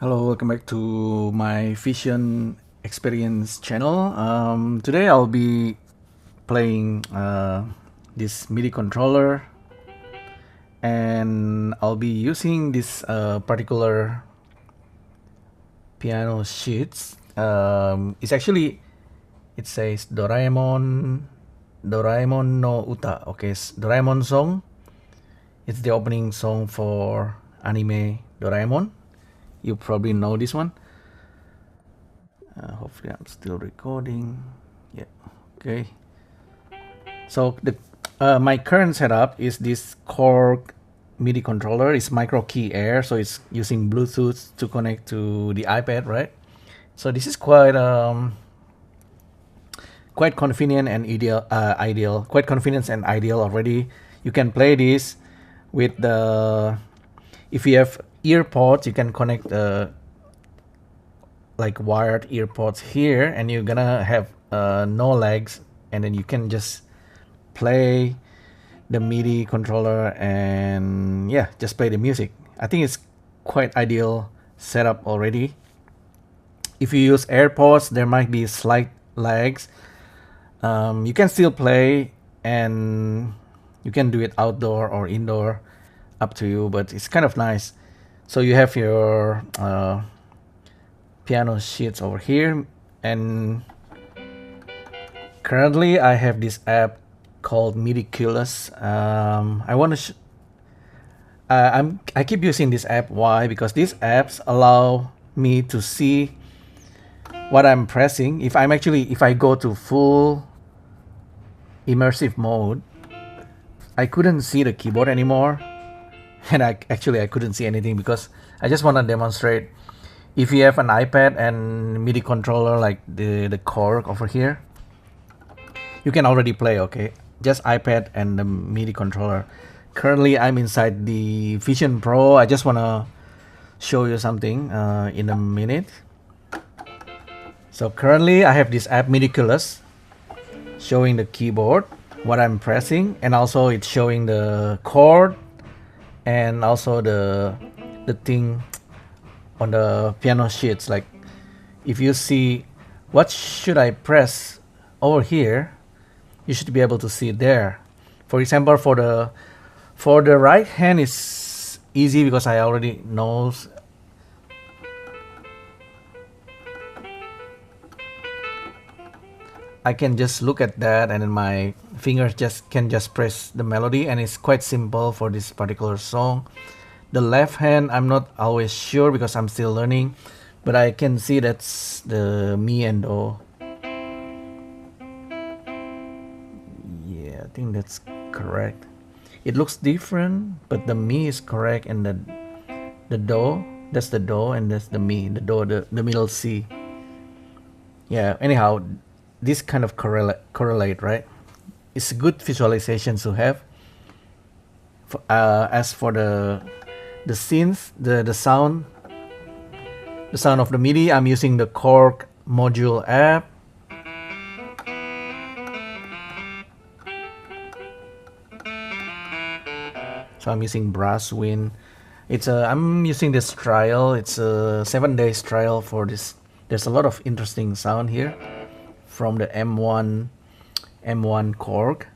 Hello, welcome back to my Vision Experience channel. Today I'll be playing this MIDI controller, and I'll be using this particular piano sheets. It says Doraemon no Uta. Okay, it's Doraemon song. It's the opening song for anime Doraemon. You probably know this one. Hopefully I'm still recording. Yeah, okay. So my current setup is this korg MIDI controller. It's micro key air, so it's using Bluetooth to connect to the iPad, right? So this is quite convenient and ideal. Quite convenient and ideal already. You can play this with the, if you have earpods, you can connect like wired earpods here, and you're gonna have no legs, and then you can just play the MIDI controller and yeah, just play the music. I think it's quite ideal setup already. If you use AirPods, there might be slight lags. You can still play, and you can do it outdoor or indoor, up to you, but it's kind of nice. So you have your piano sheets over here, and currently I have this app called Midiculous. I keep using this app. Why? Because these apps allow me to see what I'm pressing. If I go to full immersive mode, I couldn't see the keyboard anymore, and I couldn't see anything, because I just want to demonstrate. If you have an iPad and MIDI controller like the korg over here, you can already play. Okay, just iPad and the MIDI controller. Currently I'm inside the Vision Pro. I just want to show you something in a minute. So currently I have this app Midiculous showing the keyboard, what I'm pressing, and also it's showing the chord and also the thing on the piano sheets. Like, if you see what should I press over here, you should be able to see it there. For example, for the right hand is easy because I already knows. I can just look at that, and then my fingers can just press the melody, and it's quite simple for this particular song. The left hand, I'm not always sure because I'm still learning, but I can see that's the mi and do. Yeah, I think that's correct. It looks different, but the mi is correct, and the do, that's the do, and that's the mi, the do, the middle C. Yeah, anyhow, this kind of correlate, right? It's a good visualization to have. As for the synth, the sound of the MIDI, I'm using the korg module app. So I'm using brass wind. I'm using this trial. It's a 7 days trial for this. There's a lot of interesting sound here from the M1 korg.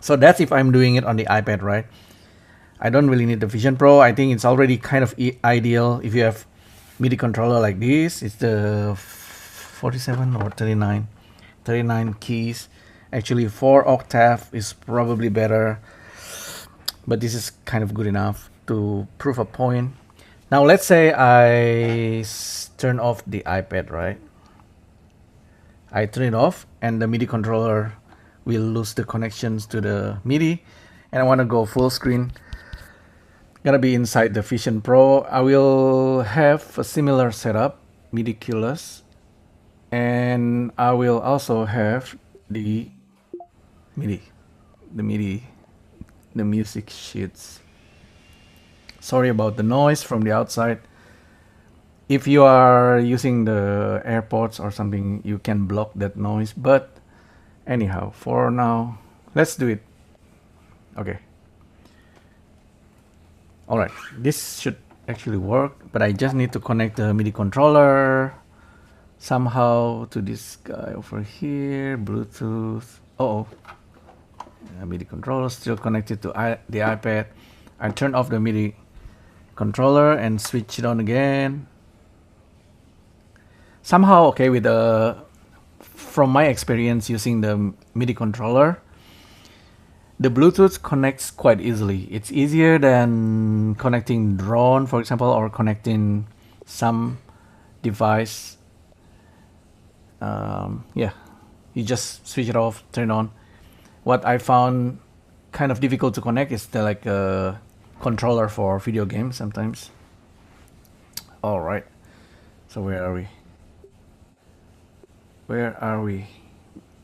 So that's if I'm doing it on the iPad, right? I don't really need the Vision Pro. I think it's already kind of ideal if you have MIDI controller like this. It's the 47 or 39 keys. Actually 4 octave is probably better, but this is kind of good enough to prove a point. Now let's say I turn off the iPad, right? I turn it off, and the MIDI controller will lose the connections to the MIDI, and I want to go full screen. Gonna be inside the Vision Pro. I will have a similar setup, Midiculous, and I will also have the MIDI, the music sheets. Sorry about the noise from the outside. If you are using the AirPods or something, you can block that noise, but anyhow, for now, let's do it. Okay. All right, this should actually work, but I just need to connect the MIDI controller somehow to this guy over here, Bluetooth. Oh, MIDI controller still connected to the iPad. I turn off the MIDI controller and switch it on again. Somehow, okay, with the, from my experience using the MIDI controller, the Bluetooth connects quite easily. It's easier than connecting drone, for example, or connecting some device. Yeah, you just switch it off, turn it on. What I found kind of difficult to connect is the like a controller for video games sometimes. All right, so where are we? Where are we?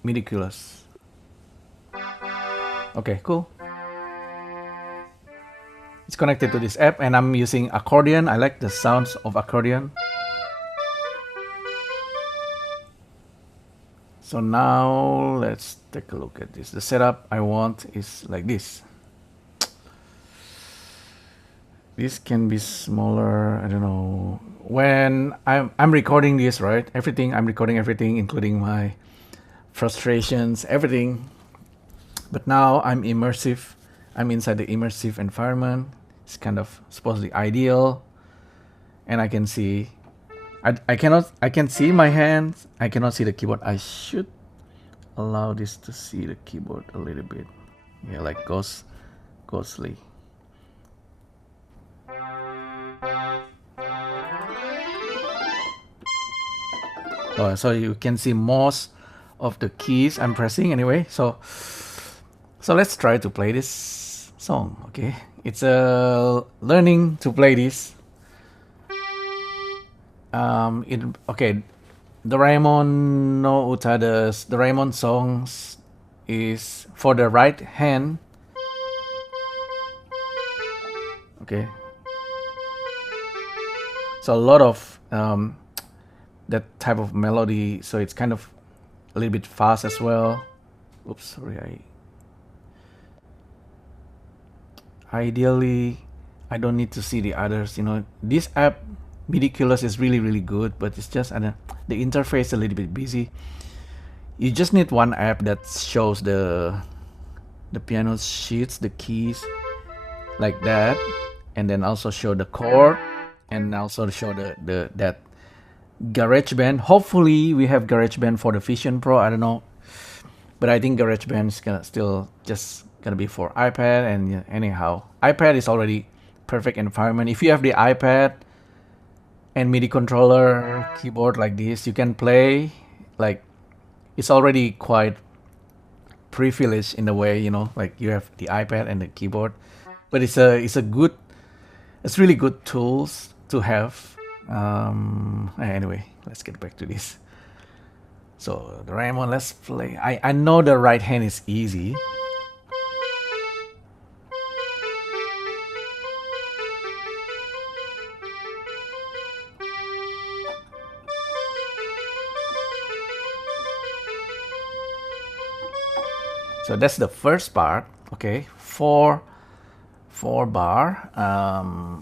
Ridiculous. Okay, cool. It's connected to this app and I'm using accordion. I like the sounds of accordion. So now let's take a look at this. The setup I want is like this. This can be smaller, I don't know. When I'm recording this, right? I'm recording everything, including my frustrations, everything. But now I'm immersive. I'm inside the immersive environment. It's kind of supposedly ideal. And I can see, I can see my hands. I cannot see the keyboard. I should allow this to see the keyboard a little bit. Yeah, like ghostly. Oh, so you can see most of the keys I'm pressing anyway. So let's try to play this song. Okay, it's a learning to play this. Okay, Doraemon no Uta, the Doraemon songs is for the right hand. Okay, so a lot of that type of melody, so it's kind of a little bit fast as well. Oops, sorry. Ideally, I don't need to see the others. You know, this app Ridiculous is really good, but it's just the interface a little bit busy. You just need one app that shows the piano sheets, the keys, like that, and then also show the chord, and also show that GarageBand. Hopefully, we have GarageBand for the Vision Pro. I don't know, but I think GarageBand is gonna be for iPad. And yeah, anyhow, iPad is already perfect environment. If you have the iPad and MIDI controller, keyboard like this, you can play. Like, it's already quite privileged in a way, you know, like you have the iPad and the keyboard. But it's really good tools to have. Anyway, let's get back to this. So Doraemon, let's play. I know the right hand is easy. So that's the first part. Okay, four bar,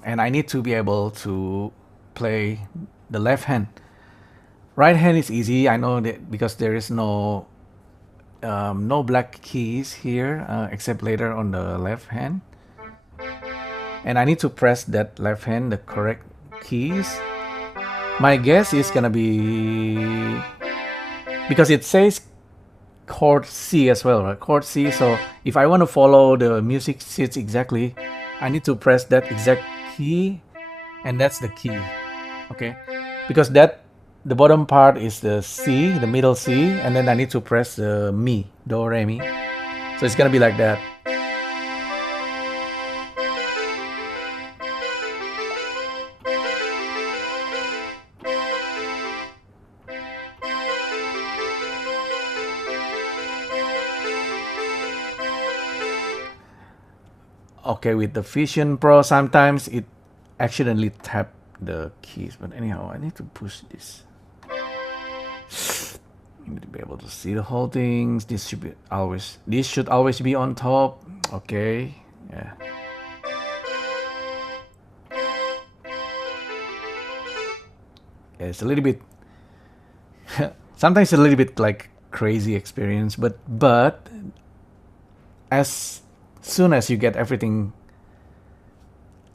and I need to be able to play the left hand. Right hand is easy. I know that because there is no black keys here except later on the left hand, and I need to press that left hand the correct keys. My guess is gonna be, because it says chord C as well, right? Chord C. So if I want to follow the music sheets exactly, I need to press that exact key, and that's the key. Okay, because the bottom part is the C, the middle C, and then I need to press the Mi, Do, Re, Mi. So it's gonna be like that. Okay, with the Vision Pro, sometimes it accidentally tap the keys, but anyhow, I need to push this. I need to be able to see the whole things. This should always be on top. Okay, yeah. it's a little bit sometimes a little bit like crazy experience, but as soon as you get everything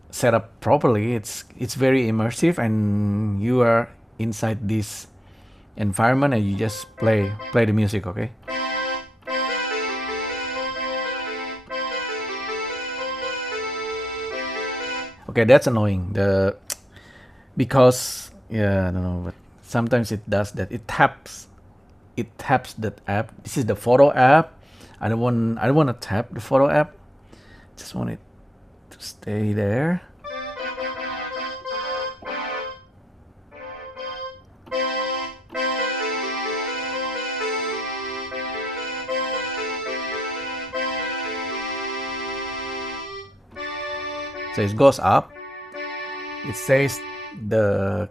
set up properly, it's very immersive, and you are inside this environment and you just play the music. Okay. Okay, that's annoying. Because yeah, I don't know, but sometimes it does that. It taps that app. This is the photo app. I don't want to tap the photo app. Just want it to stay there. So it goes up. It says the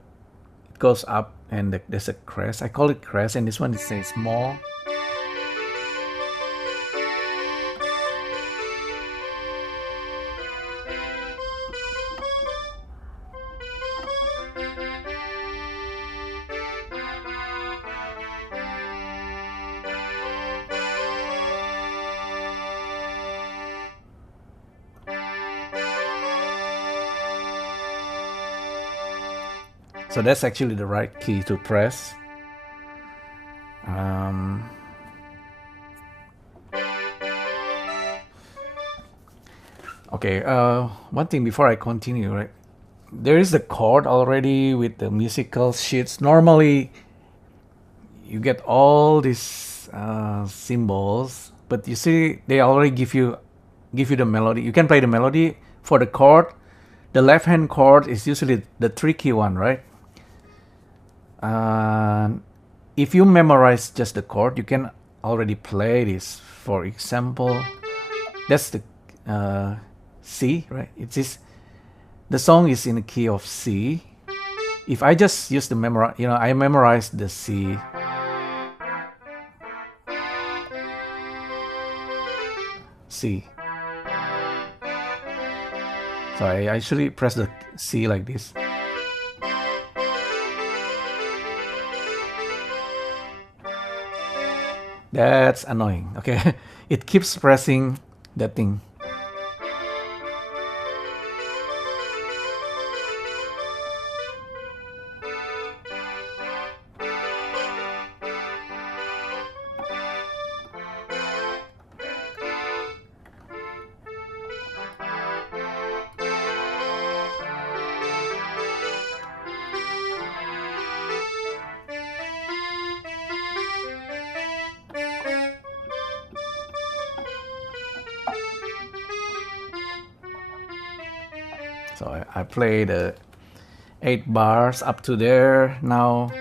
it goes up and there's a crest. I call it crest, and this one it says small. So that's actually the right key to press. Okay, one thing before I continue, right? There is the chord already with the musical sheets. Normally, you get all these symbols, but you see they already give you the melody. You can play the melody for the chord. The left hand chord is usually the tricky one, right? If you memorize just the chord, you can already play this. For example, that's the C, right? The song is in the key of C. If I just use the I memorize the C. C. So I actually press the C like this. That's annoying. Okay, it keeps pressing that thing. So I play the 8 bars up to there now.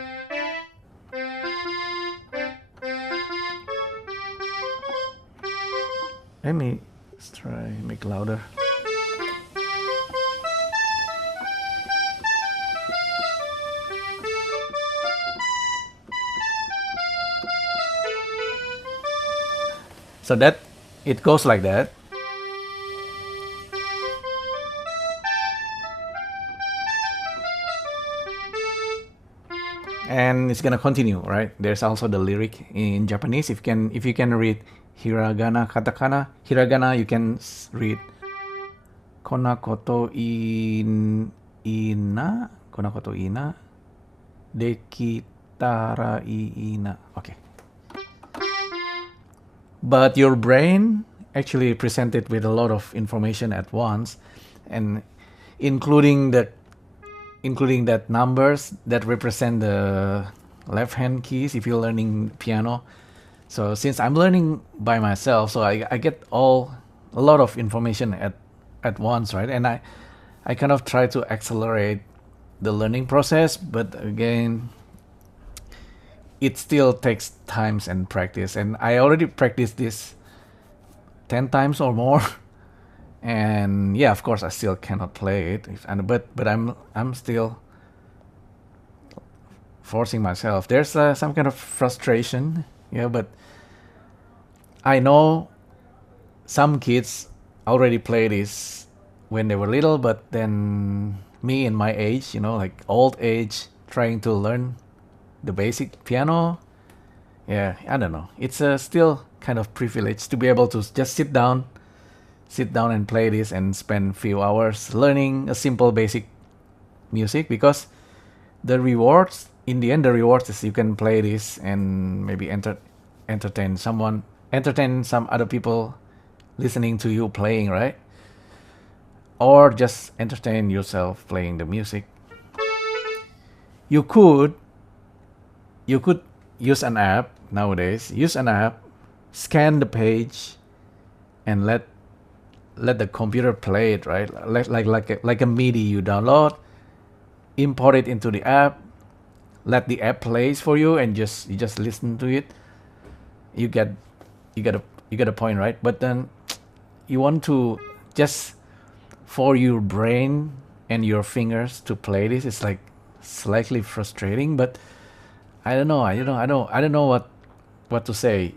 Let me try make louder. So that it goes like that. And it's gonna continue, right? There's also the lyric in Japanese. If you can read hiragana, katakana, hiragana, you can read konakoto ina dekitara ina. Okay. But your brain actually presented with a lot of information at once, and including that numbers that represent the left hand keys if you're learning piano. So since I'm learning by myself, so I get a lot of information at once, right? And I kind of try to accelerate the learning process, but again, it still takes times and practice. And I already practiced this 10 times or more. And yeah, of course, I still cannot play it. But I'm still forcing myself. There's some kind of frustration, yeah. But I know some kids already play this when they were little. But then me in my age, like old age, trying to learn the basic piano. Yeah, I don't know. It's still kind of privilege to be able to just sit down and play this and spend few hours learning a simple basic music, because the rewards, in the end, the rewards is you can play this and maybe entertain some other people listening to you playing, right? Or just entertain yourself playing the music. You could use an app nowadays. Use an app, scan the page, and let the computer play it, right? Like a midi you download, import it into the app, let the app plays for you, and you just listen to it. You get a point, right? But then you want to just for your brain and your fingers to play this. It's like slightly frustrating, but I don't know what to say.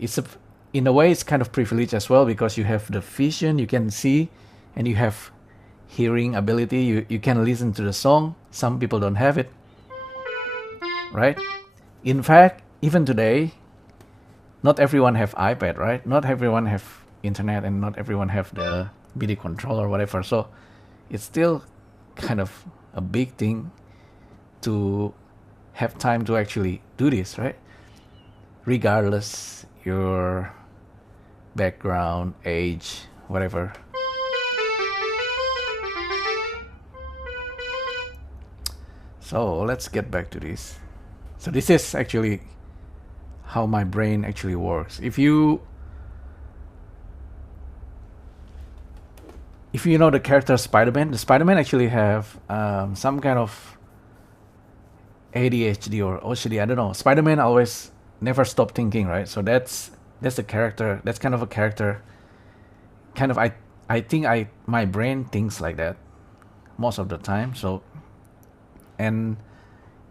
In a way, it's kind of privilege as well, because you have the vision, you can see, and you have hearing ability. You can listen to the song. Some people don't have it, right? In fact, even today, not everyone have iPad, right? Not everyone have internet, and not everyone have the MIDI controller or whatever. So it's still kind of a big thing to have time to actually do this, right? Regardless your background, age, whatever. So let's get back to this. So this is actually how my brain actually works. If you know the character Spider-Man, the Spider-Man actually have some kind of ADHD or OCD, I don't know. Spider-Man always never stop thinking, right? So that's the character. That's kind of a character. Kind of I think my brain thinks like that most of the time. So, and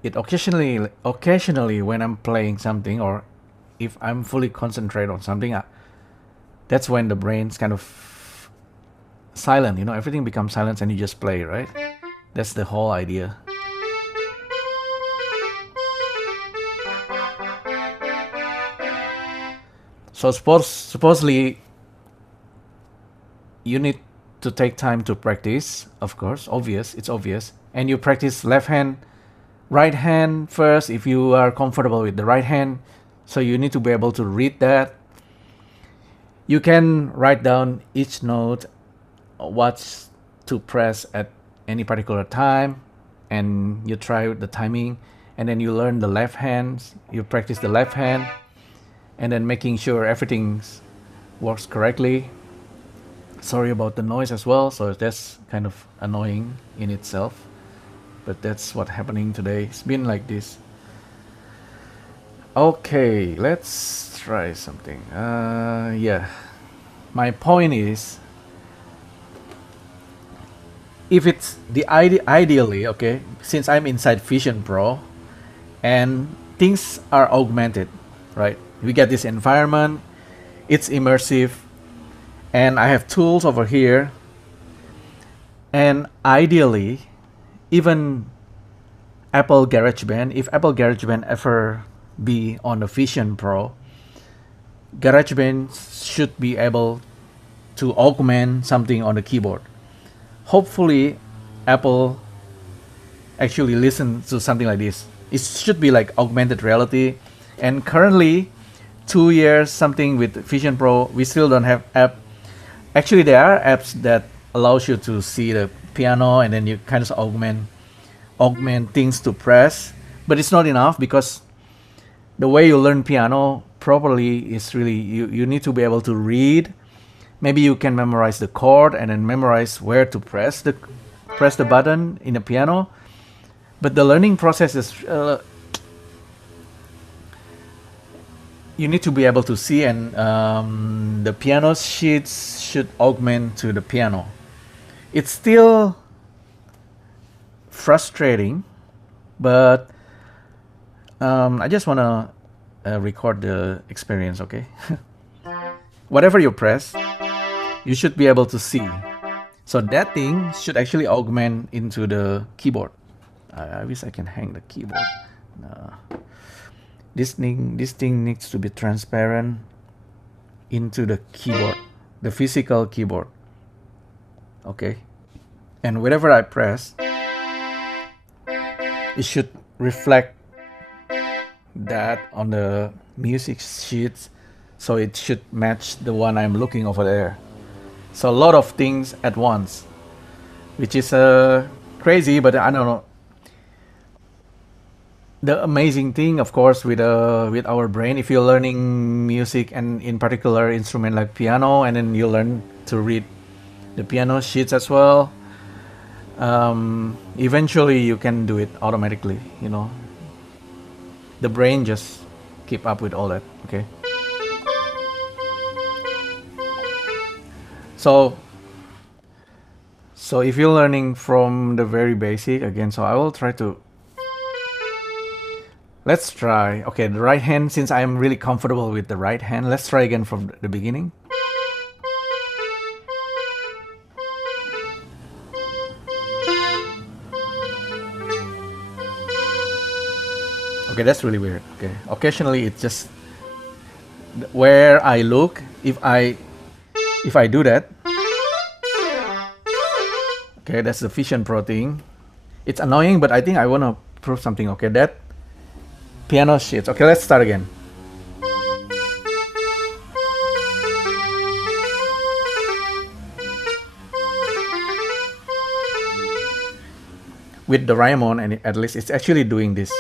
it occasionally when I'm playing something, or if I'm fully concentrated on something, that's when the brain's kind of silent. You know, everything becomes silent and you just play, right? That's the whole idea. So supposedly you need to take time to practice, of course, it's obvious. And you practice left hand, right hand first if you are comfortable with the right hand. So you need to be able to read that. You can write down each note, what to press at any particular time, and you try the timing, and then you learn the left hand, you practice the left hand, and then making sure everything works correctly. Sorry about the noise as well, so that's kind of annoying in itself, but that's what's happening today. It's been like this. Okay, let's try something. Yeah, my point is, if it's the ideally, okay, since I'm inside Vision Pro and things are augmented, right? We get this environment, it's immersive, and I have tools over here, and ideally even Apple GarageBand, if Apple GarageBand ever be on the Vision Pro, GarageBand should be able to augment something on the keyboard. Hopefully Apple actually listens to something like this. It should be like augmented reality. And currently 2 years something with Vision Pro, we still don't have app. Actually there are apps that allows you to see the piano, and then you kind of augment things to press, but it's not enough, because the way you learn piano properly is really you need to be able to read. Maybe you can memorize the chord and then memorize where to press the button in the piano, but the learning process is you need to be able to see, and the piano sheets should augment to the piano. It's still frustrating, but I just want to record the experience, okay? Whatever you press, you should be able to see. So that thing should actually augment into the keyboard. I wish I can hang the keyboard. No. This thing needs to be transparent into the keyboard, the physical keyboard. Okay, and whenever I press, it should reflect that on the music sheets, so it should match the one I'm looking over there. So a lot of things at once, which is crazy, but I don't know. The amazing thing, of course, with our brain, if you're learning music and in particular instrument like piano, and then you learn to read the piano sheets as well, eventually you can do it automatically. You know, the brain just keep up with all that. Okay. So if you're learning from the very basic again, so I will try to. Let's try. Okay, the right hand, since I am really comfortable with the right hand, let's try again from the beginning. Okay, that's really weird. Okay, occasionally it's just where I look. If I do that, okay, that's the Vision Pro thing. It's annoying, but I think I wanna prove something. Okay, that piano sheets. Okay, let's start again. With Doraemon, and at least it's actually doing this.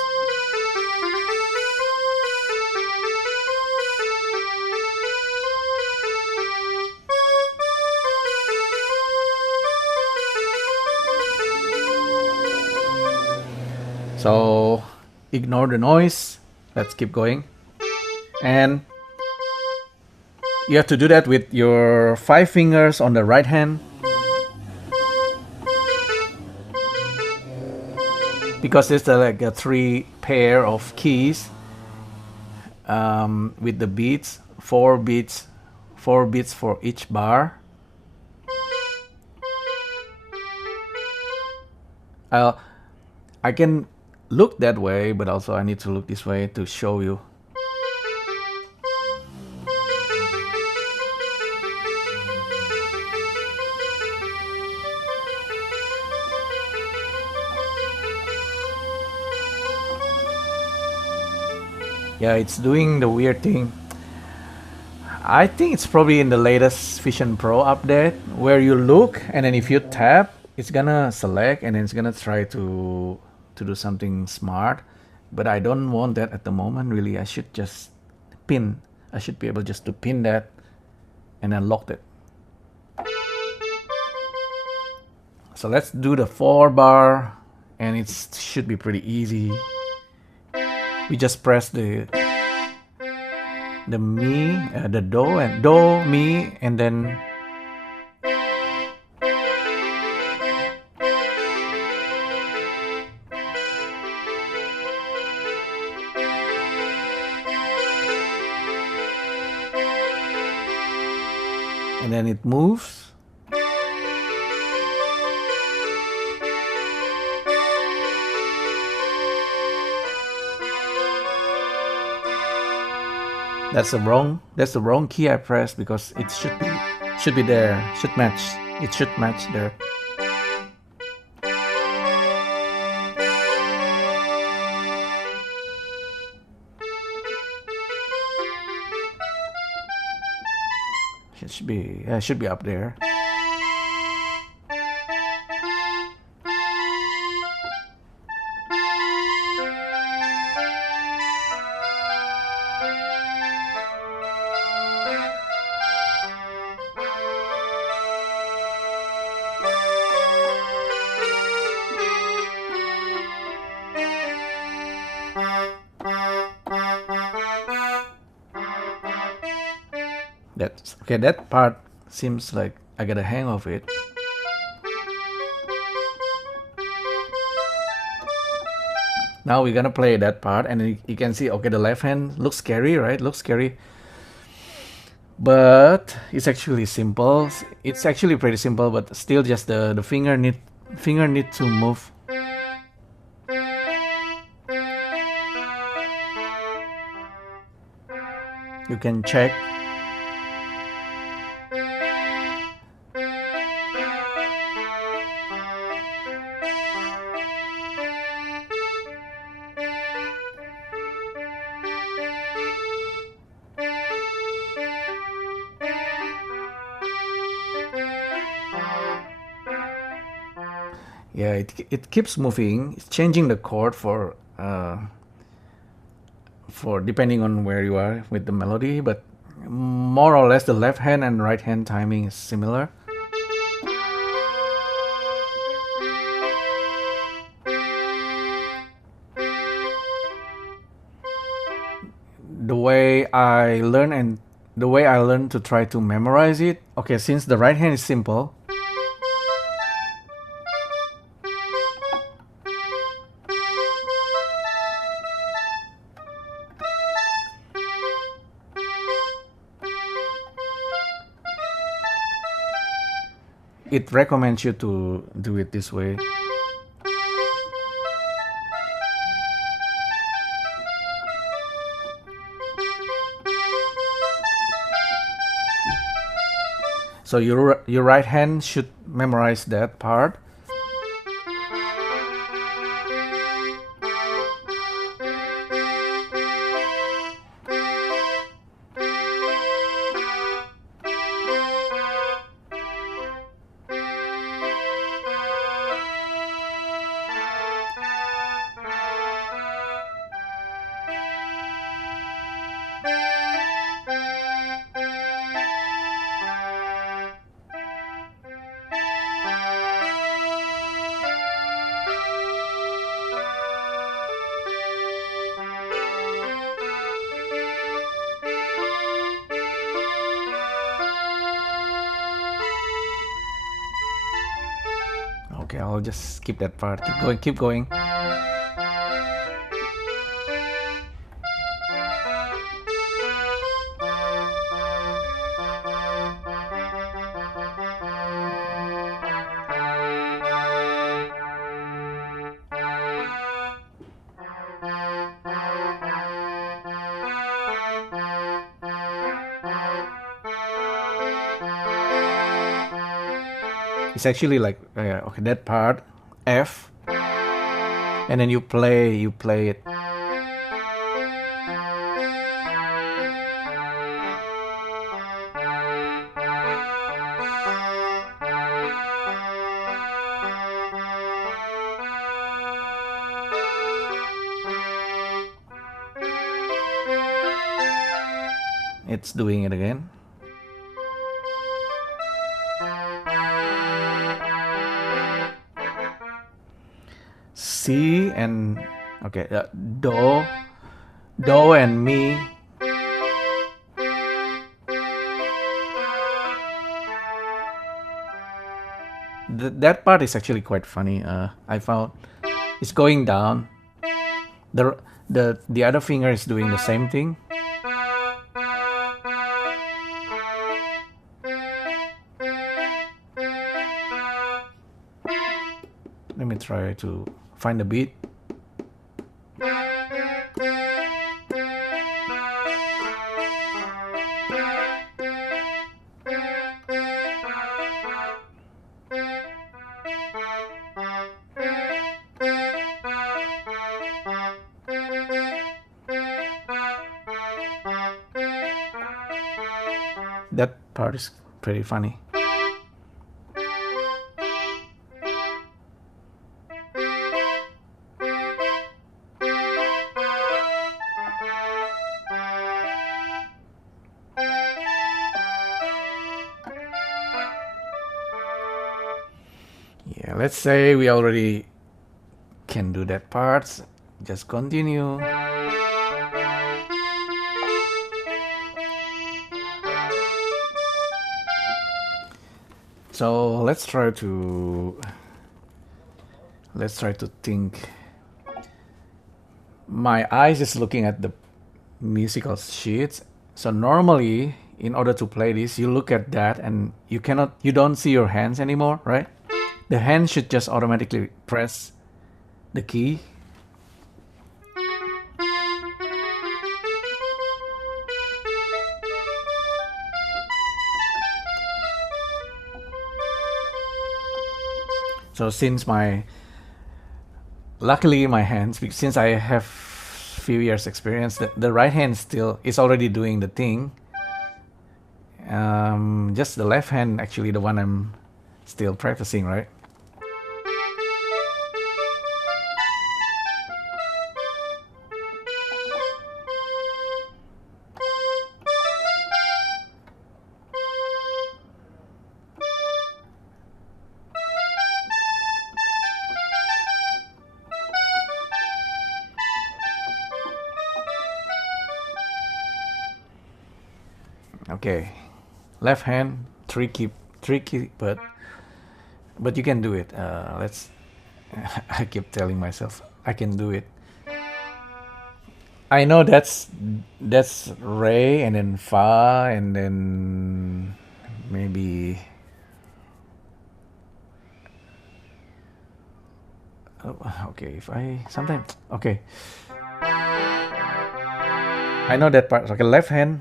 So ignore the noise. Let's keep going. And you have to do that with your 5 fingers on the right hand. Because it's like a 3 pair of keys with the beats, 4 beats for each bar. I can look that way, but also I need to look this way to show you. Yeah, it's doing the weird thing. I think it's probably in the latest Vision Pro update, where you look and then if you tap, it's gonna select and then it's gonna try to do something smart. But I don't want that at the moment. Really, I should just pin. I should be able just to pin that and then lock it. So let's do the 4 bar, and it should be pretty easy. We just press the mi, the do, and do, mi, and then it moves. That's the wrong key I pressed, because it should be there, should match. It should match there. It should be up there. That's okay. That part seems like I got a hang of it. Now we're gonna play that part, and you can see, okay, the left hand looks scary, right? Looks scary, but it's actually simple. It's actually pretty simple, but still, just the finger need to move. You can check. Yeah, it keeps moving. It's changing the chord for depending on where you are with the melody, but more or less the left hand and right hand timing is similar. The way I learn and the way I learn to try to memorize it. Okay, since the right hand is simple, it recommends you to do it this way. So your right hand should memorize that part. Okay, I'll just skip that part. Keep going, keep going. It's actually like okay, that part F, and then you play it. It's doing it again. C and okay, do and mi. That part is actually quite funny. I found it's going down. The other finger is doing the same thing. Let me try to find the beat. That part is pretty funny. Yeah, let's say we already can do that part. Just continue. So let's try to think. My eyes is looking at the musical sheets. So normally, in order to play this, you look at that and you don't see your hands anymore, right? The hand should just automatically press the key. So since luckily my hands, since I have few years experience, the right hand still is already doing the thing. Just the left hand actually the one I'm still practicing, right? Okay, left hand tricky, but you can do it. Let's. I keep telling myself I can do it. I know that's Re and then Fa and then maybe. Oh, okay, if I sometimes okay. I know that part. Okay, left hand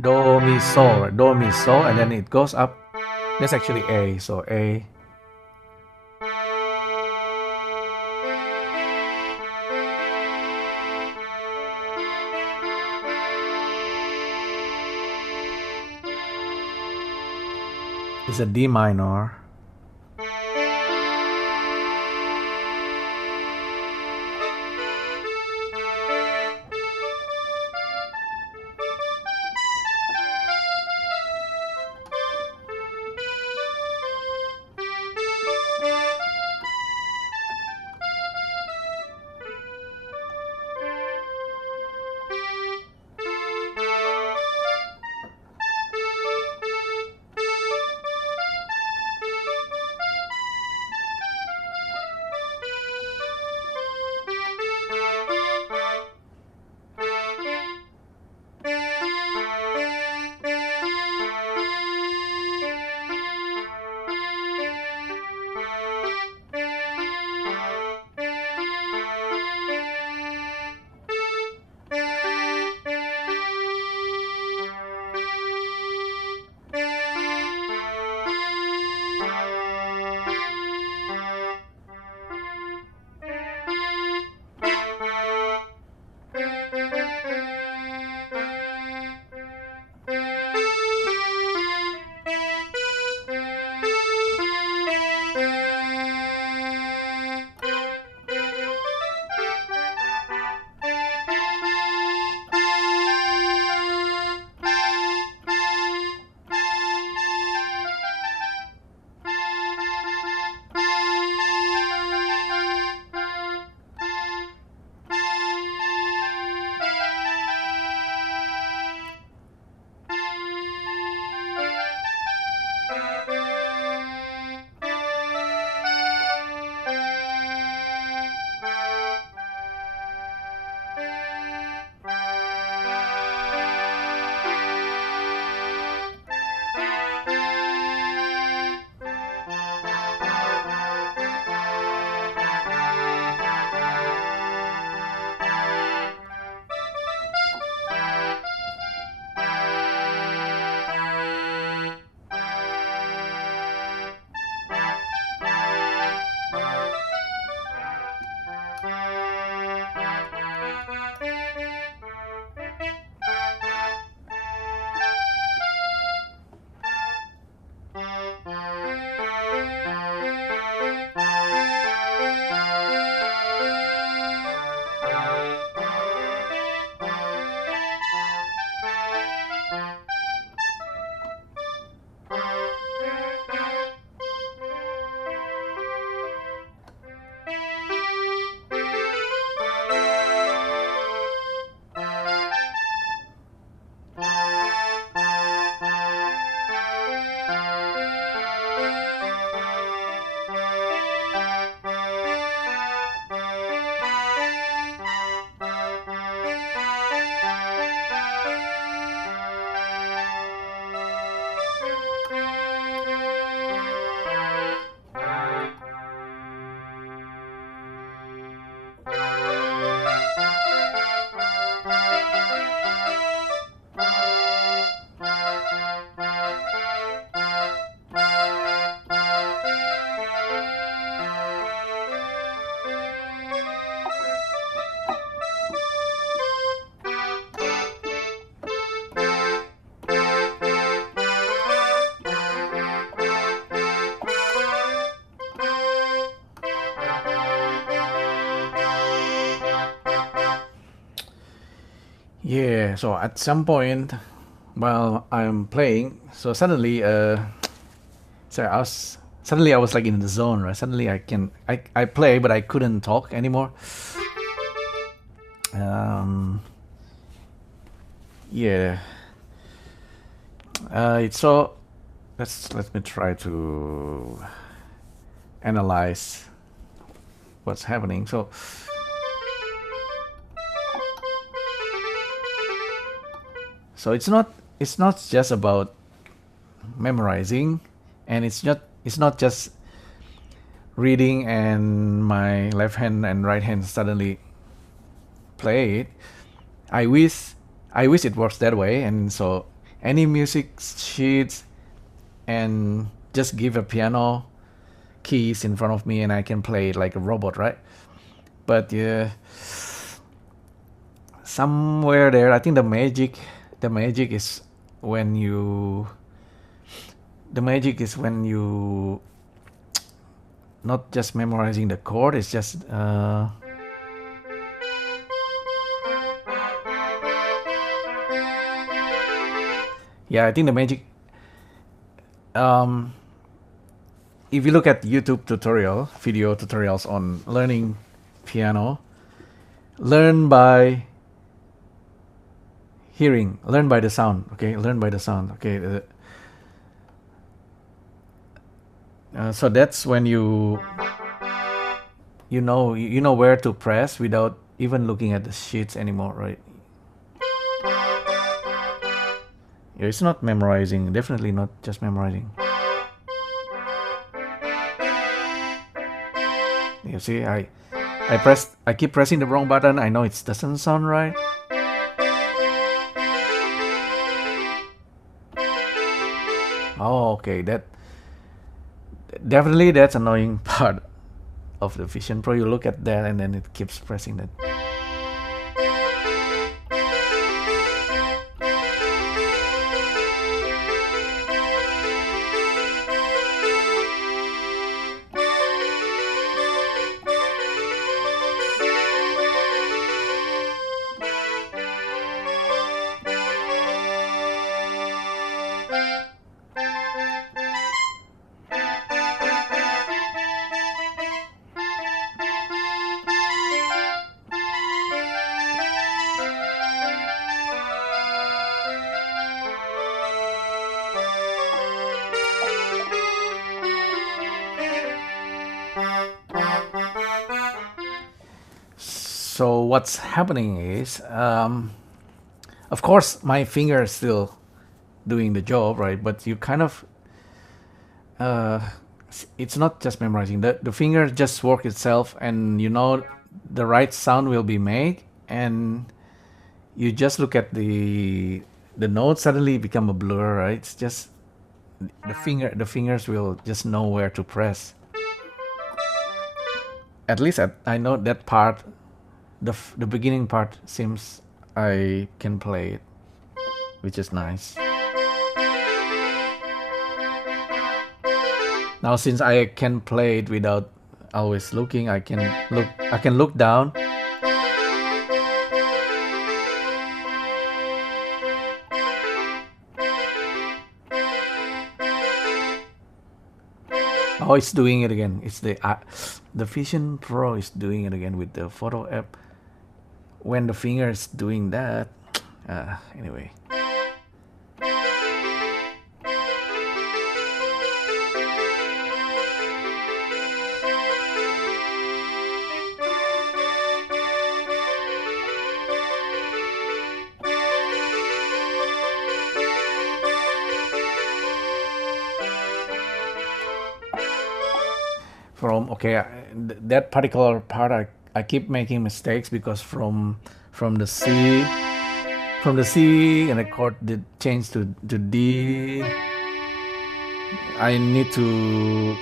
Do Mi Sol, right? Do Mi Sol, and then it goes up. That's actually A. So A. Is a D minor. Yeah, so at some point while I'm playing, so suddenly so I was like in the zone, right? Suddenly I play but I couldn't talk anymore. Um yeah. It's so let me try to analyze what's happening. So it's not just about memorizing, and it's not just reading and my left hand and right hand suddenly play it. I wish I wish it works that way, and so any music sheets and just give a piano keys in front of me and I can play it like a robot, right? But yeah, somewhere there, I think the magic is when you the magic is when you not just memorizing the chord, it's just yeah, I think the magic, um, if you look at YouTube video tutorials on learning piano, learn by hearing, learn by the sound, okay? Learn by the sound, okay? So that's when you know where to press without even looking at the sheets anymore, right? Yeah, it's not memorizing, definitely not just memorizing. You see, I keep pressing the wrong button. I know it doesn't sound right. Oh, okay, that's annoying part of the Vision Pro. You look at that and then it keeps pressing that. So what's happening is, of course, my finger is still doing the job, right? But you kind of, uh, it's not just memorizing. The finger just work itself, and you know the right sound will be made, and you just look at the notes suddenly become a blur, right? It's just the fingers will just know where to press. At least I know that part, the beginning part seems I can play it, which is nice. Now since I can play it without always looking, I can look down. Oh, it's doing it again. It's the Vision Pro is doing it again with the photo app. When the finger is doing that, anyway. From okay, that particular part I keep making mistakes because from the C from the C and the chord did change to D. I need to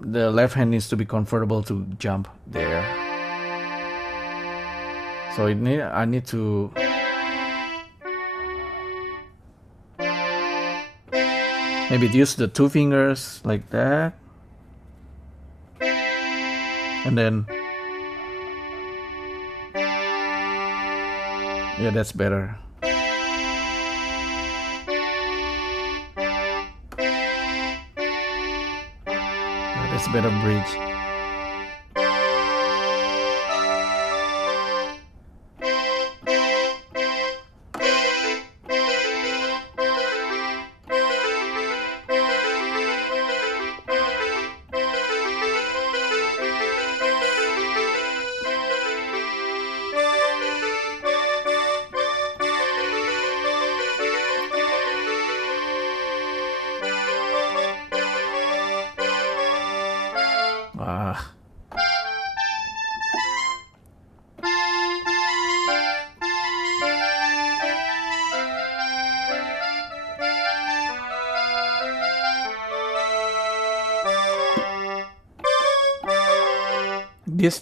the left hand needs to be comfortable to jump there. So I need to maybe use the two fingers like that. And then Yeah, that's better. That's a better bridge. Ah.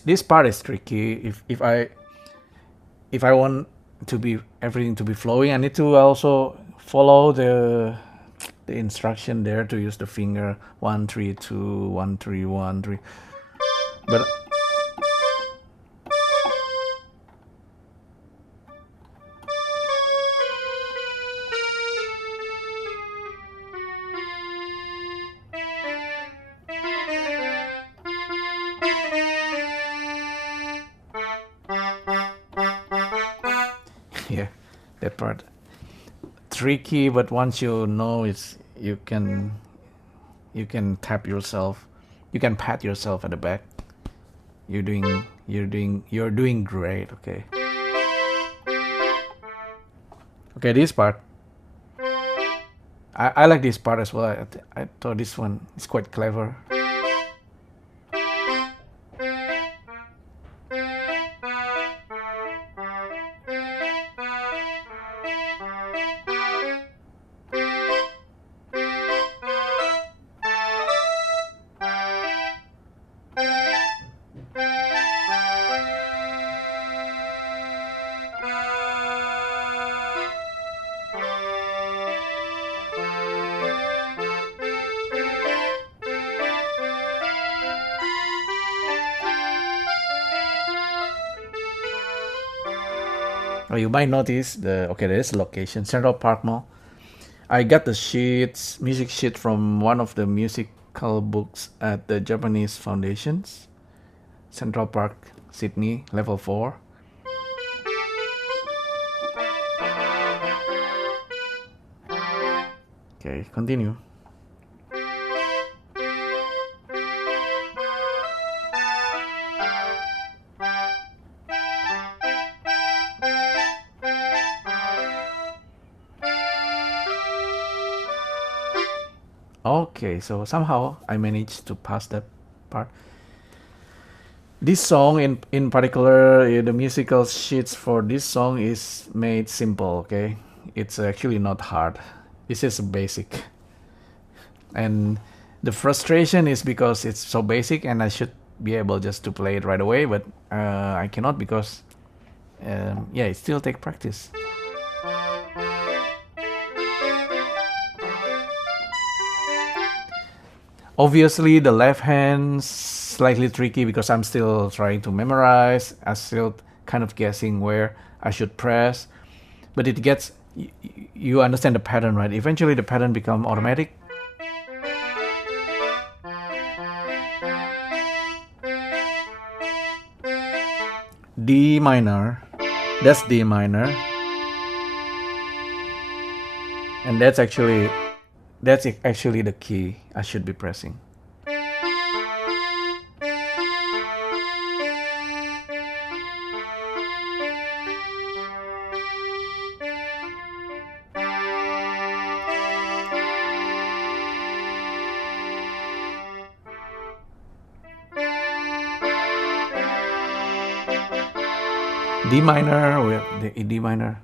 This part is tricky. If I want to be everything to be flowing, I need to also follow the instruction there to use the finger 1 3 2 1 3 1 3. But yeah, that part tricky. But once you know, it's you can tap yourself, you can pat yourself at the back. You're doing great. Okay. Okay, this part I like this part as well. I thought this one is quite clever. Oh, you might notice there's location Central Park Mall. I got the music sheet from one of the musical books at the Japanese Foundations. Central Park, Sydney, level 4. Okay, continue. Okay, so somehow I managed to pass that part. This song in particular, the musical sheets for this song is made simple. Okay, it's actually not hard. This is basic, and the frustration is because it's so basic, and I should be able just to play it right away, but I cannot because yeah, it still take practice. Obviously, the left hand slightly tricky because I'm still trying to memorize. I'm still kind of guessing where I should press, but it gets you understand the pattern, right? Eventually, the pattern become automatic. D minor, that's D minor, and that's actually the key I should be pressing. D minor with the D minor.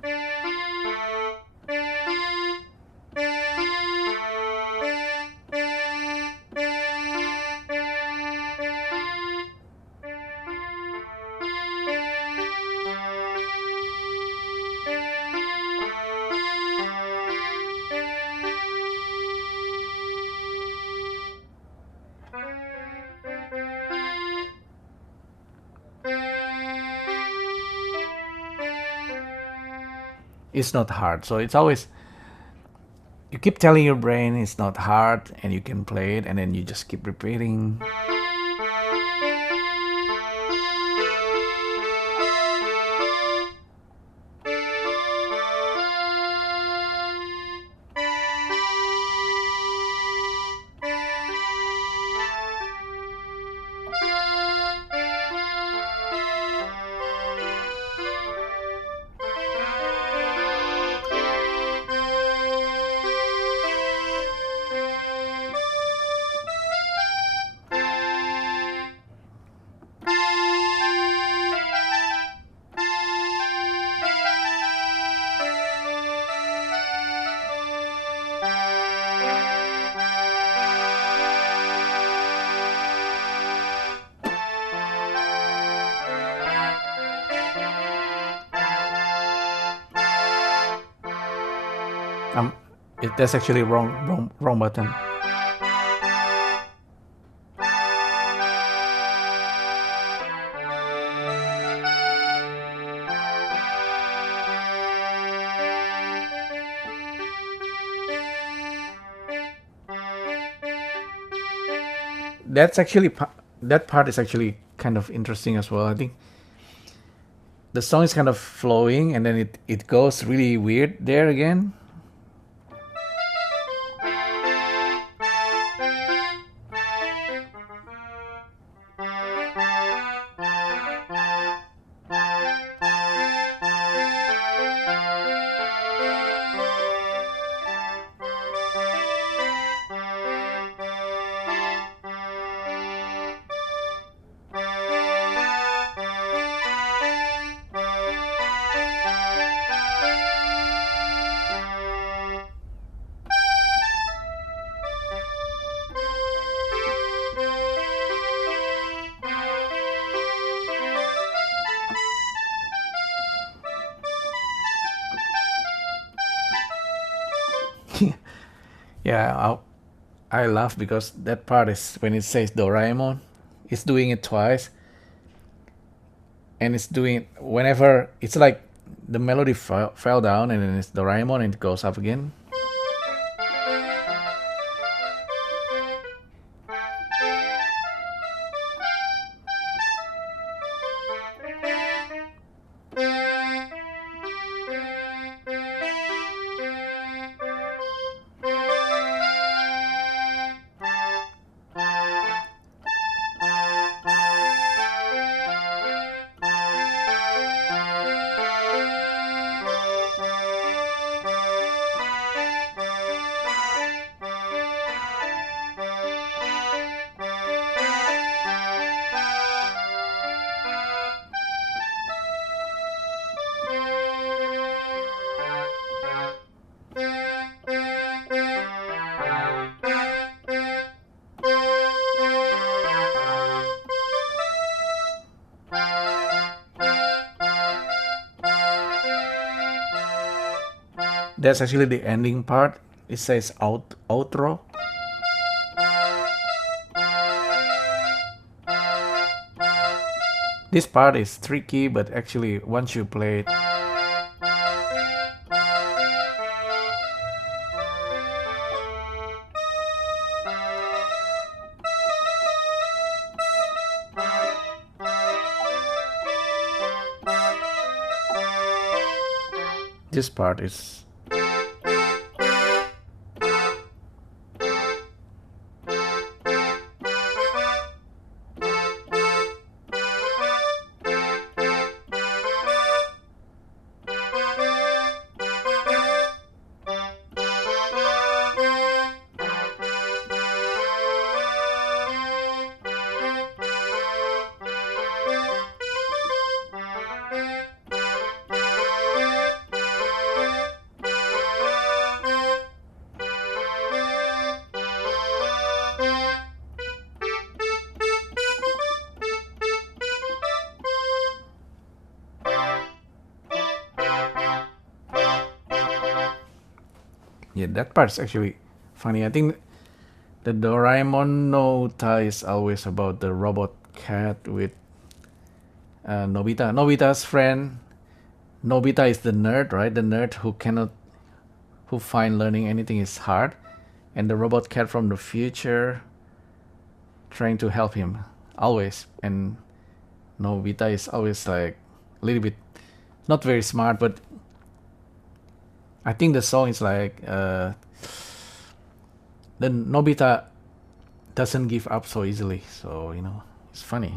it's not hard. So it's always, you keep telling your brain it's not hard and you can play it, and then you just keep repeating. Um, that's actually wrong button. That's actually that part is actually kind of interesting as well. I think the song is kind of flowing, and then it goes really weird there again. Yeah, I laugh because that part is when it says Doraemon, it's doing it twice, and it's doing it whenever it's like the melody fell down, and then it's Doraemon and it goes up again. That's actually the ending part. It says outro. This part is tricky, but actually once you play it, this part is yeah, that part's actually funny. I think the Doraemon nota is always about the robot cat with Nobita. Nobita's friend Nobita is the nerd, right? The nerd who find learning anything is hard, and the robot cat from the future trying to help him always. And Nobita is always like a little bit not very smart, but I think the song is like the Nobita doesn't give up so easily. So it's funny.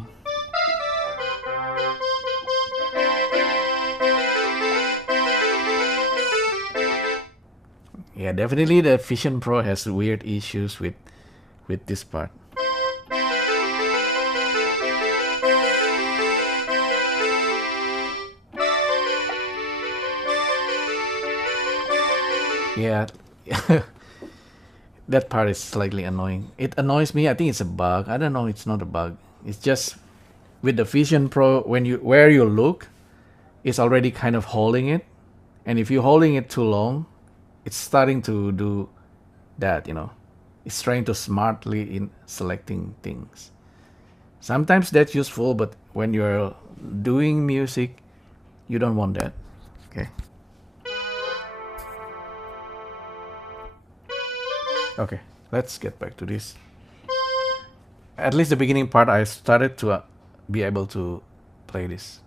Yeah, definitely the Vision Pro has weird issues with this part. Yeah, that part is slightly annoying. It annoys me. I think it's a bug. I don't know. It's not a bug. It's just with the Vision Pro, where you look, it's already kind of holding it, and if you're holding it too long, it's starting to do that. It's trying to smartly in selecting things. Sometimes that's useful, but when you're doing music, you don't want that. Okay. Okay, let's get back to this. At least the beginning part, I started to be able to play this.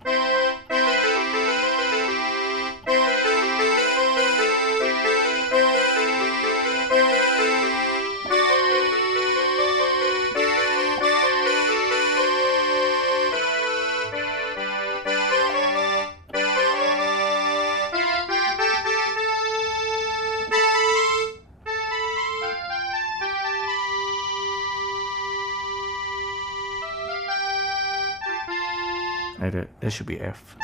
That should be F.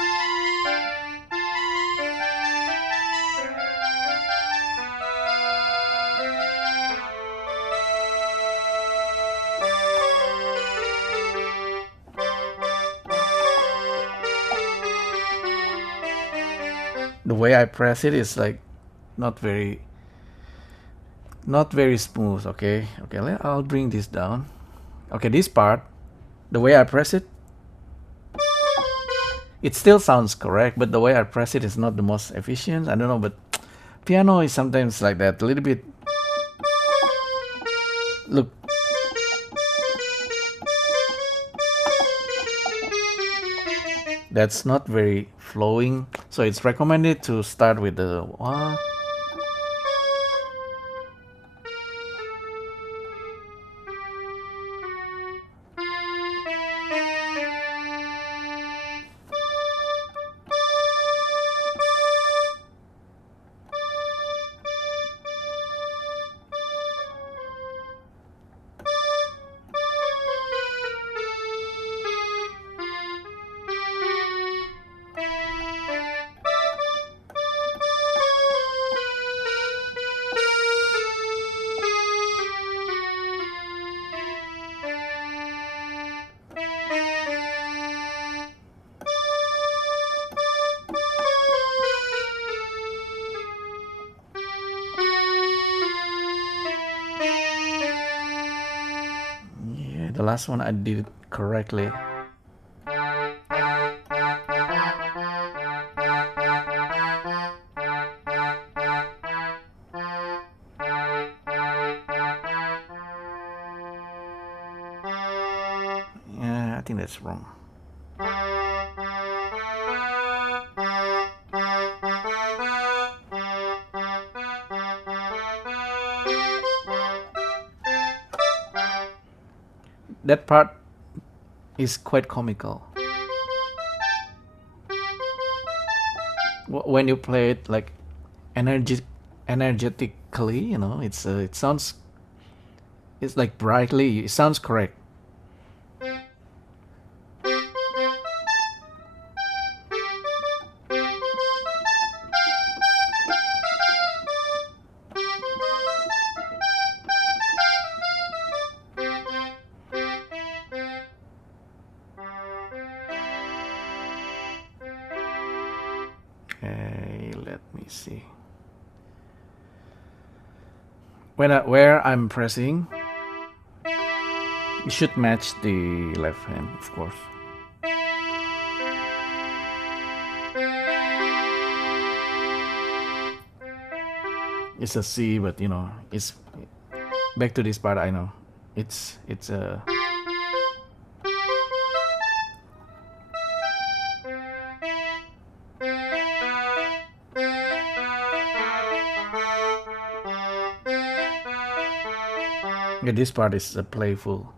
The way I press it is like not very smooth. Okay, I'll bring this down. Okay, this part, the way I press it, it still sounds correct, but the way I press it is not the most efficient. I don't know, but piano is sometimes like that, a little bit. Look. That's not very flowing, so it's recommended to start with the one. The last one I did it correctly. Yeah, I think that's wrong. That part is quite comical. When you play it like energetically, it sounds, it's like brightly, it sounds correct. Okay, let me see. Where I'm pressing, it should match the left hand, of course. It's a C, but you know, it's back to this part. I know, it's a yeah, this part is playful.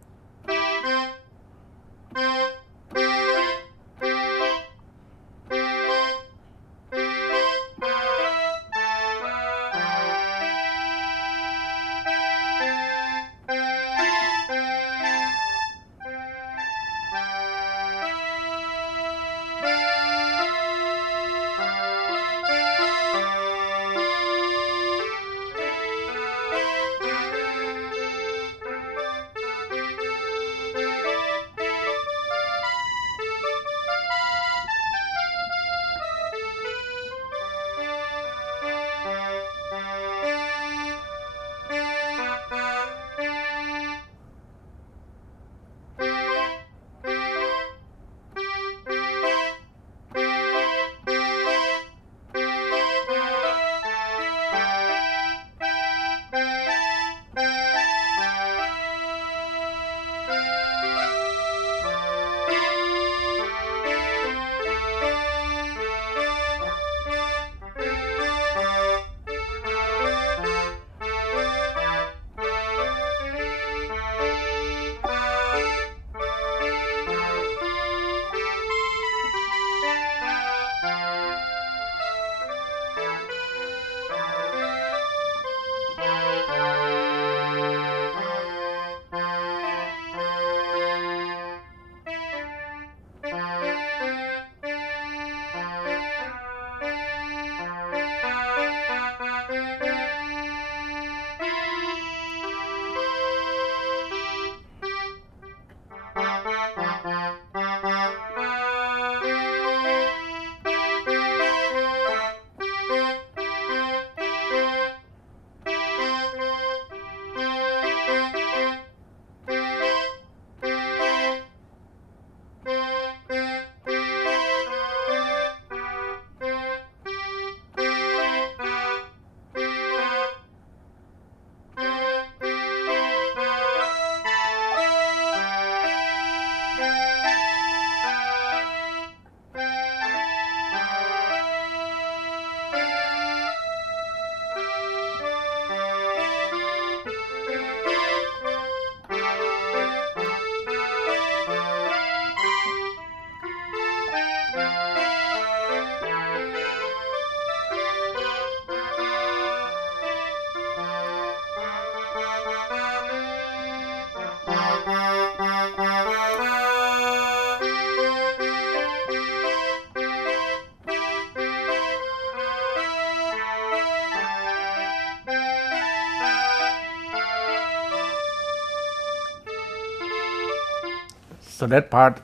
So that part,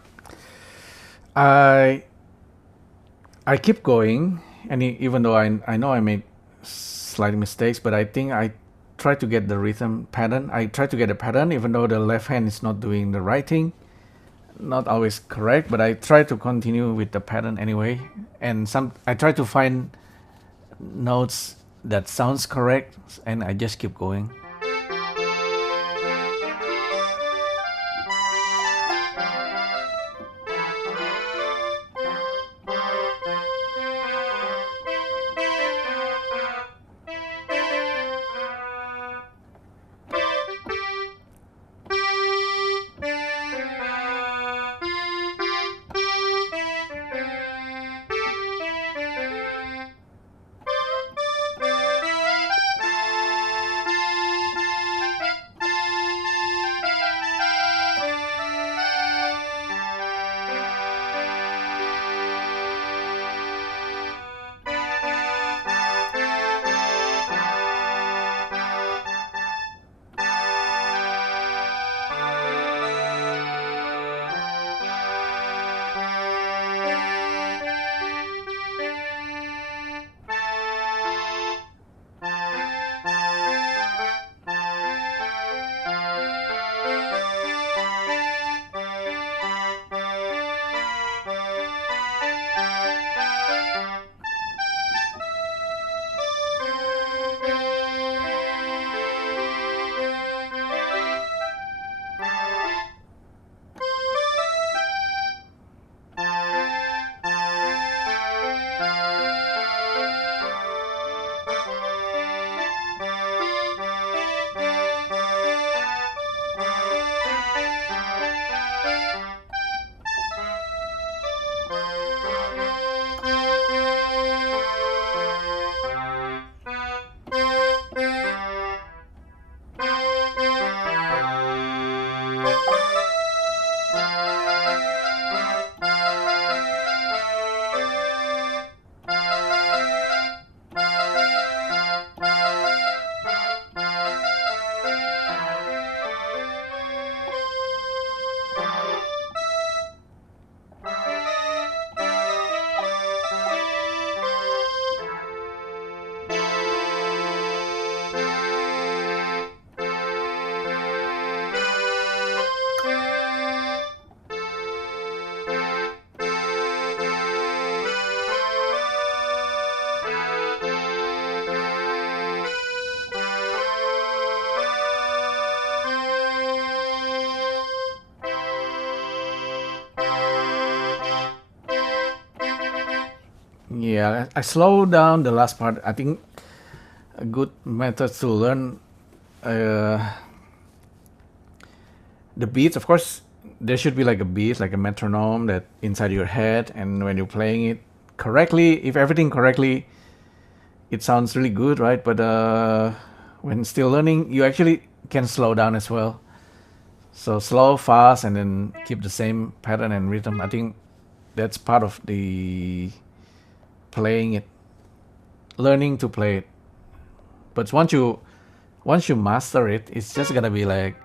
I I keep going, and even though I know I made slight mistakes, but I think I try to get the rhythm pattern. I try to get a pattern, even though the left hand is not doing the right thing, not always correct, but I try to continue with the pattern anyway. And I try to find notes that sounds correct, and I just keep going. Yeah, I slow down the last part. I think a good method to learn uh, the beats. Of course, there should be like a beat, like a metronome that inside your head, and when you're playing it correctly, if everything correctly, it sounds really good, right? But when still learning, you actually can slow down as well. So slow, fast, and then keep the same pattern and rhythm. I think that's part of the playing it, learning to play it. But once you master it, it's just gonna be like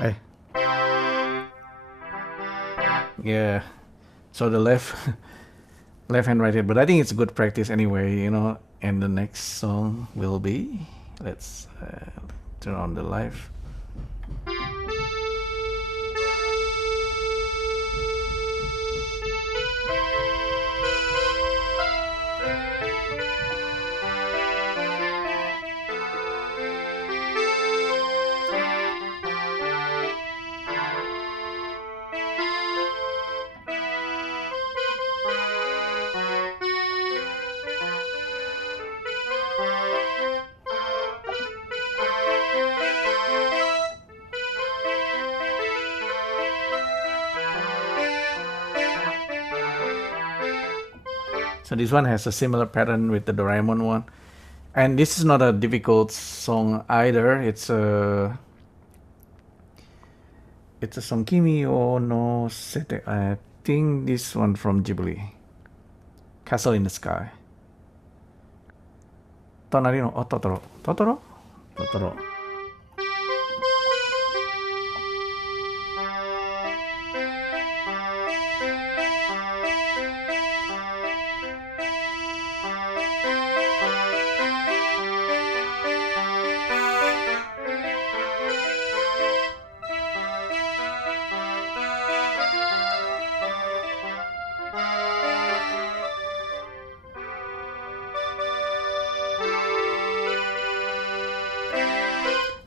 eh, yeah. So the left left hand right hand, but I think it's good practice anyway. And the next song will be, let's turn on the live. So this one has a similar pattern with the Doraemon one. And this is not a difficult song either. It's a song Kimi o no Sete. I think this one from Ghibli. Castle in the Sky. Tonari no Totoro. Totoro? Totoro.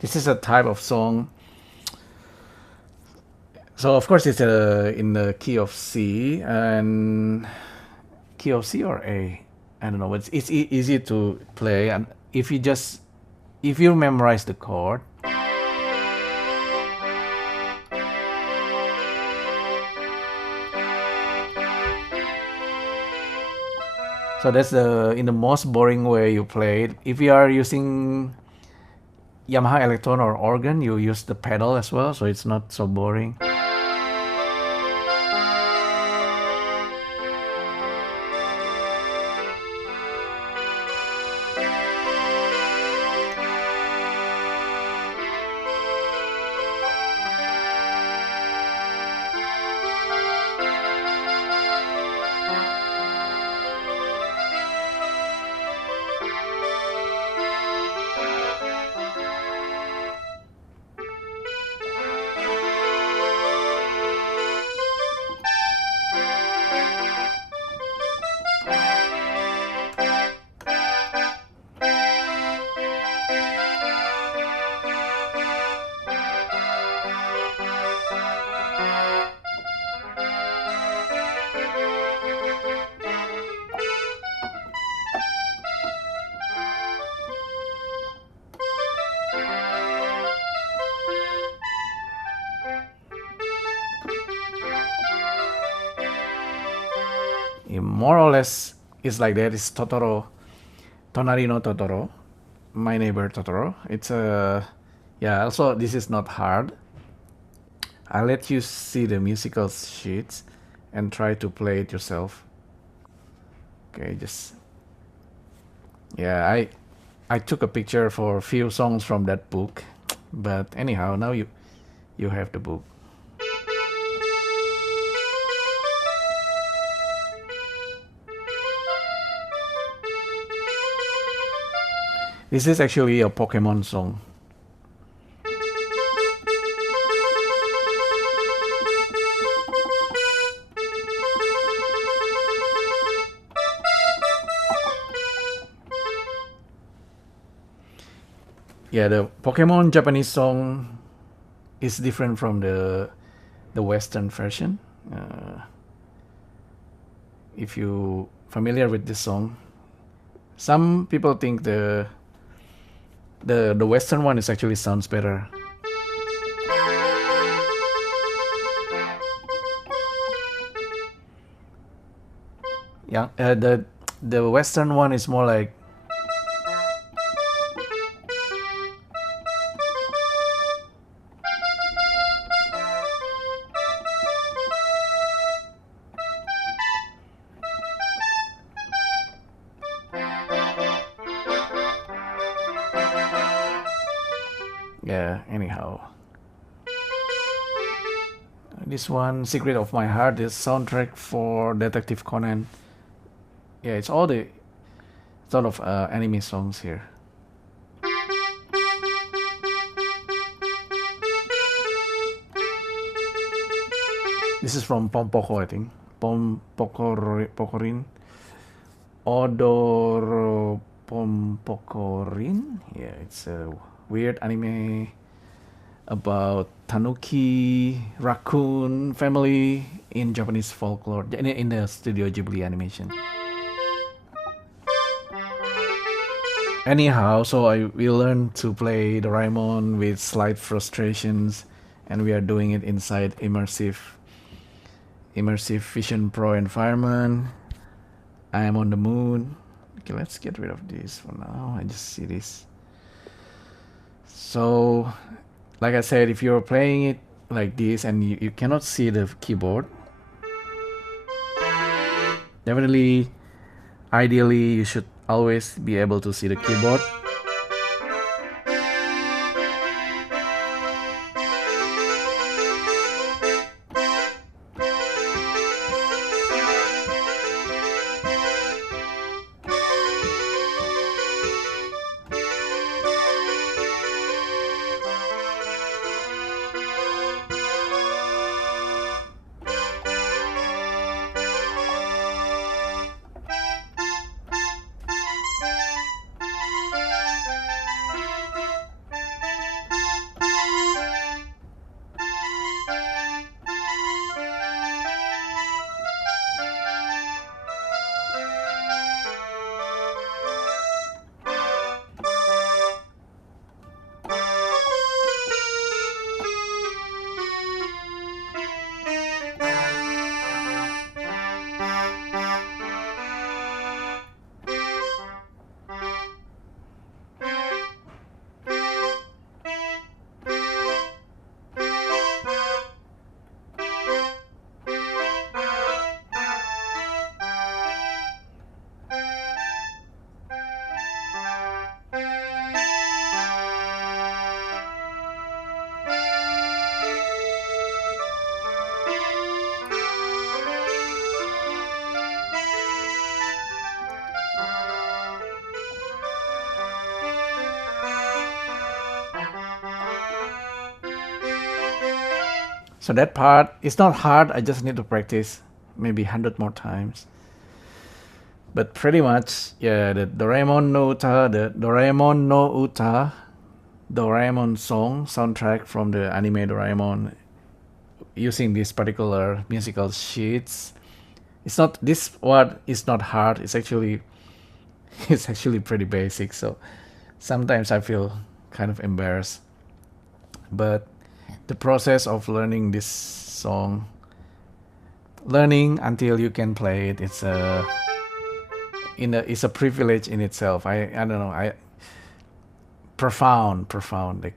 This is a type of song. So of course it's in the key of C and key of C or A. I don't know. But it's easy to play, and if you memorize the chord. So that's in the most boring way you play it. If you are using Yamaha Electron or organ, you use the pedal as well, so it's not so boring. More or less it's like that. It's Totoro, Tonari no Totoro, my neighbor Totoro. It's yeah, also this is not hard. I'll let you see the musical sheets and try to play it yourself. Okay, just yeah, I took a picture for a few songs from that book, but anyhow, now you have the book. This is actually a Pokemon song. Yeah, the Pokemon Japanese song is different from the Western version. If you familiar with this song, some people think the Western one is actually sounds better. Yeah, the Western one is more like. Yeah, anyhow. This one, Secret of My Heart, is soundtrack for Detective Conan. Yeah, it's all the sort of anime songs here. This is from Pompoko, I think. Pokorin. Odoro Pompokorin. Yeah, it's a weird anime about tanuki raccoon family in Japanese folklore in the Studio Ghibli animation. Anyhow, so we learned to play Doraemon with slight frustrations, and we are doing it inside immersive Vision Pro environment. I am on the moon. Okay, let's get rid of this for now. I just see this. So, like I said, if you're playing it like this and you cannot see the keyboard, definitely, ideally, you should always be able to see the keyboard. So that part is not hard. I just need to practice maybe 100 more times. But pretty much, yeah, the Doraemon no Uta, the Doraemon no Uta, Doraemon song soundtrack from the anime Doraemon, using these particular musical sheets. It's not, this one is not hard. It's actually pretty basic. So sometimes I feel kind of embarrassed. But the process of learning this song, learning until you can play it, it's a privilege in itself. I don't know, profound. Like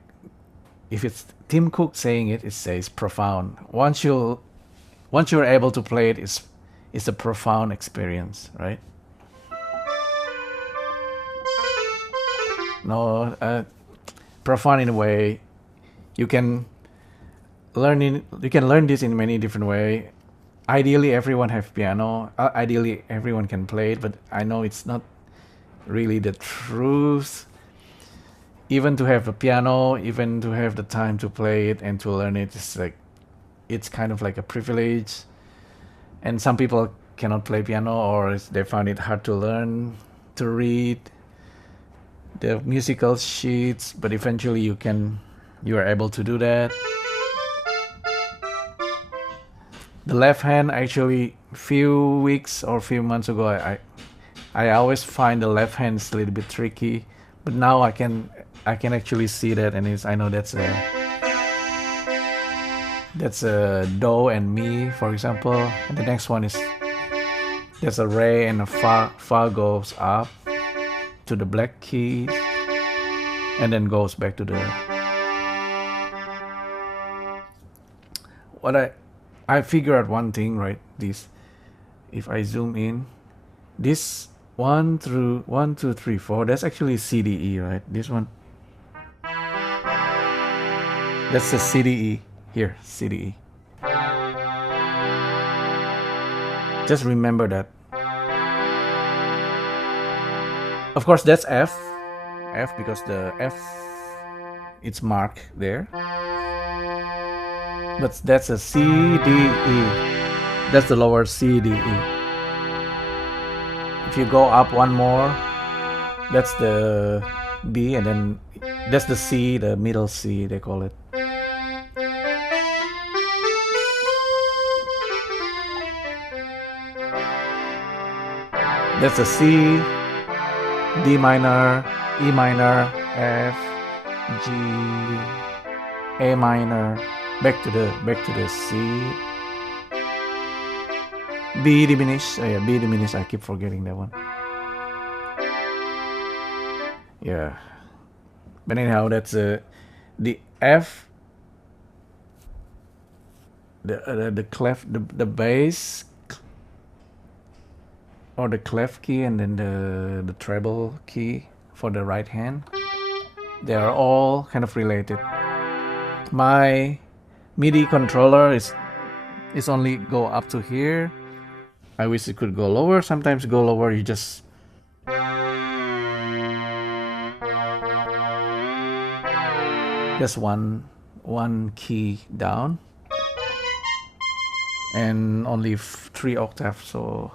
if it's Tim Cook saying it, it says profound. Once you're able to play it, it's a profound experience, right? No, profound in a way. You can learn this in many different ways. Ideally, everyone have piano. Ideally, everyone can play it, but I know it's not really the truth. Even to have a piano, even to have the time to play it and to learn it, it's kind of like a privilege. And some people cannot play piano, or they find it hard to learn to read the musical sheets. But eventually, you are able to do that. The left hand, actually, few weeks or few months ago, I always find the left hand is a little bit tricky, but now I can actually see that, and I know that's a do and mi, for example. And the next one is there's a re and a fa. Fa goes up to the black key, and then goes back to the. What I figure out one thing, right? This, if I zoom in, this 1, 2, 3, 4. That's actually CDE, right? This one. That's the CDE here, CDE. Just remember that. Of course, that's F because the F, it's marked there. but that's a C, D, E. That's the lower C, D, E. If you go up one more, that's the B, and then that's the C, the middle C, they call it. That's a C, D minor, E minor, F, G, A minor, back to the C, B diminished. Oh yeah, B diminished. I keep forgetting that one. Yeah, but anyhow, that's the F, the clef, the bass, or the clef key, and then the treble key for the right hand. They are all kind of related. My MIDI controller is only go up to here. I wish it could go lower. Sometimes go lower, you just one key down, and only 3 octaves, so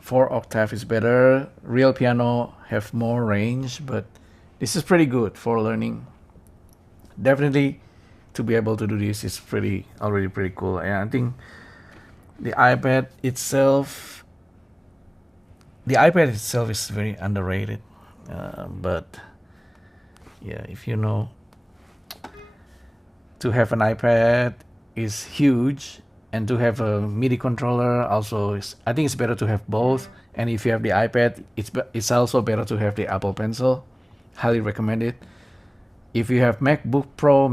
4 octave is better. Real piano have more range, but this is pretty good for learning. Definitely to be able to do this is already pretty cool. And I think the iPad itself is very underrated, but yeah, if you know, to have an iPad is huge, and to have a MIDI controller also is, I think it's better to have both. And if you have the iPad, it's also better to have the Apple Pencil. Highly recommend it. If you have MacBook Pro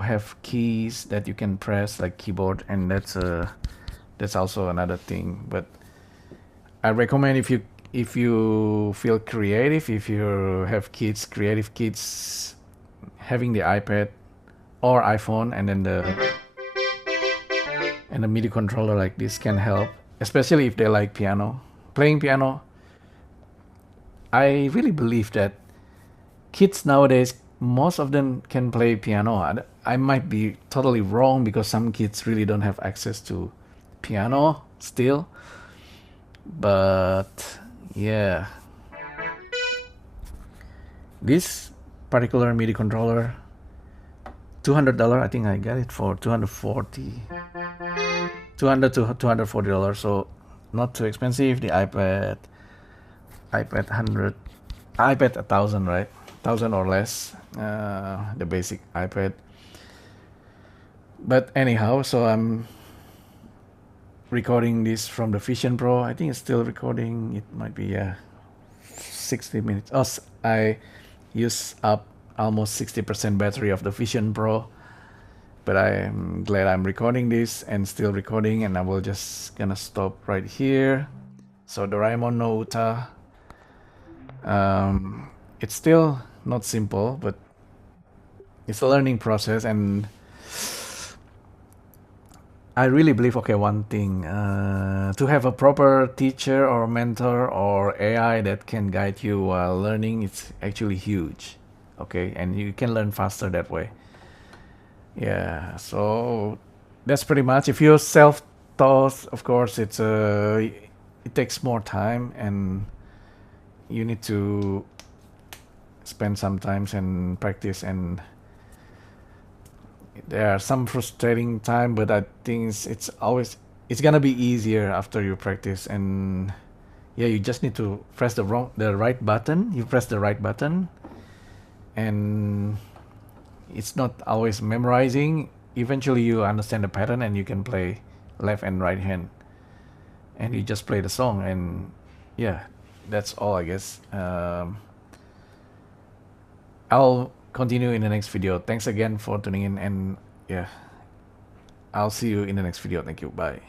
have keys that you can press like keyboard, and that's also another thing. But I recommend if you feel creative, if you have creative kids, having the iPad or iPhone, and then the MIDI controller like this can help, especially if they like playing piano. I really believe that kids nowadays, most of them can play piano. I might be totally wrong, because some kids really don't have access to piano still, but yeah, this particular MIDI controller, $200. I think I got it for $200 to $240, so not too expensive. The iPad 1,000, right? 1,000 or less, the basic iPad. But anyhow, so I'm recording this from the Vision Pro. I think it's still recording. It might be 60 minutes. I use up almost 60% battery of the Vision Pro, but I'm glad I'm recording this and still recording, and I will just gonna stop right here. So Doraemon no Uta, it's still not simple, but it's a learning process, and I really believe, one thing, to have a proper teacher or mentor or AI that can guide you while learning, it's actually huge, okay, and you can learn faster that way. Yeah, so that's pretty much. If you're self-taught, of course, it takes more time, and you need to spend some time and practice, and there are some frustrating time, but I think it's gonna be easier after you practice. And yeah, you just need to press the right button. You press the right button, and it's not always memorizing. Eventually you understand the pattern, and you can play left and right hand, and you just play the song. And yeah, that's all, I guess. I'll continue in the next video. Thanks again for tuning in, and yeah, I'll see you in the next video. Thank you. Bye.